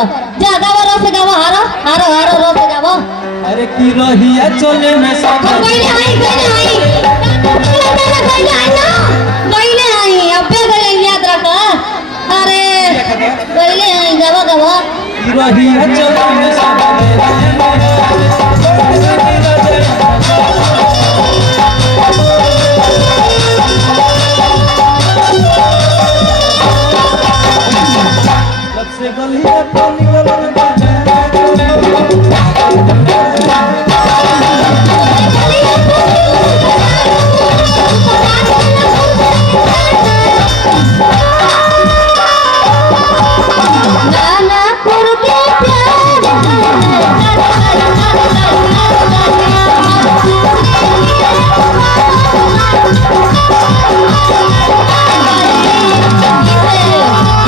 करो जा गावा रो से गावा हारो हारो हारो रो से गावा अरे की रहिया चले में सब कइले आई अबे गले याद रख अरे कइले आई गावा गावा की रहिया चले में सब से गलिया पानी वाला नाना करके प्यार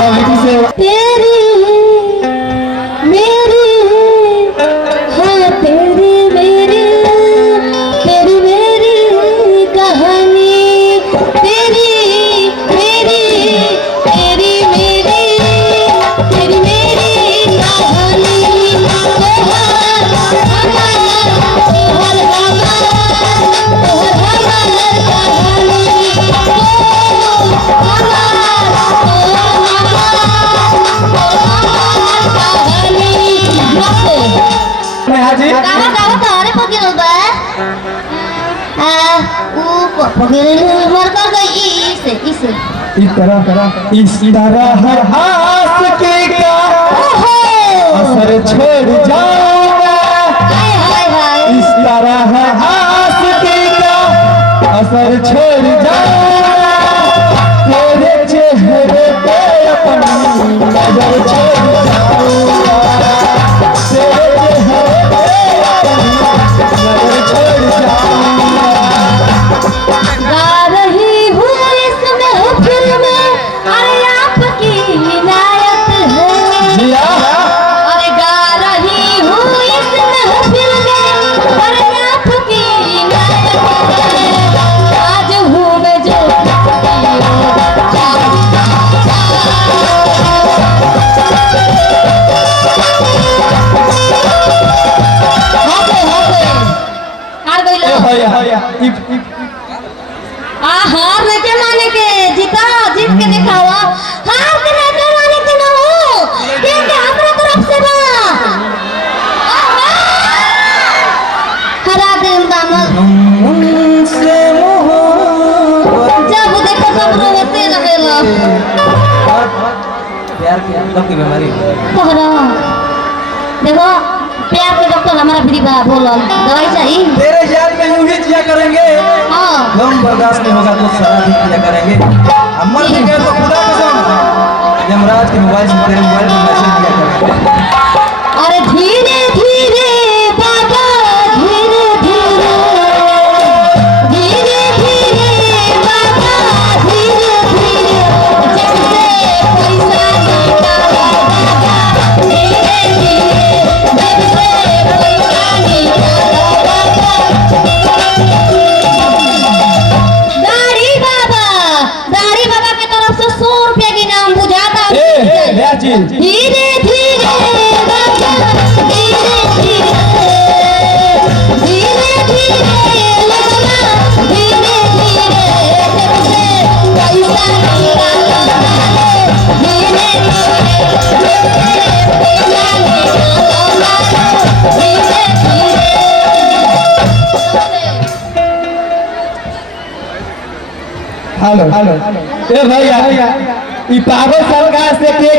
तेरी मेरी हाँ तेरी मेरी कहानी तेरी मेरी तेरी मेरी कहानी हाजी गावा गावा तारे पकड़ बा ऊ पकड़ मर कर गई इसे इस तरह हर हास के का असर छोड़ जाऊंगा हाय हाय हाय इस तरह हर हास के का असर छोड़ जाऊंगा तेरे चेहरे पे अपनी नजर छोड़ जाऊंगा तेरे चेहरे पे अपनी नजर छोड़ जाऊंगा गा रही हूँ इसमें फिल्म अरे आपकी हिदायत है अरे गा रही हूँ इसमें फिल्म अरे आपकी हिदायत है आज हूँ मैं जो हार के माने के जीता जीत के दिखावा हार के माने के ना हो ये के हमरा तरफ से बा हरा दिन दामन से जब देखो सब रोते रहेला प्यार की मतलब की बीमारी तोहरा देखो प्यार के डॉक्टर हमारा फ्री बा बोलल दवाई चाहिए तेरे यार में यूं ही जिया करेंगे हां गम बर्दाश्त नहीं होगा तो सारा दिन किया करेंगे अम्मा ने कहा तो खुदा कसम यमराज के मोबाइल से तेरे मोबाइल में मैसेज किया करेंगे अरे धीरे धीरे बाबा धीरे धीरे धीरे धीरे बाबा धीरे धीरे जैसे पैसा निकाला बाबा धीरे धीरे जैसे पैसा निकाला बाबा दाढ़ी बाबा के तरफ से 100 रुपया की नाम बुझाता धीरे धीरे बाबा धीरे धीरे धीरे धीरे लगना धीरे धीरे जैसे पैसा निकाला धीरे धीरे जैसे पैसा निकाला धीरे धीरे हेलो ए भैया ई पागल सरकार से के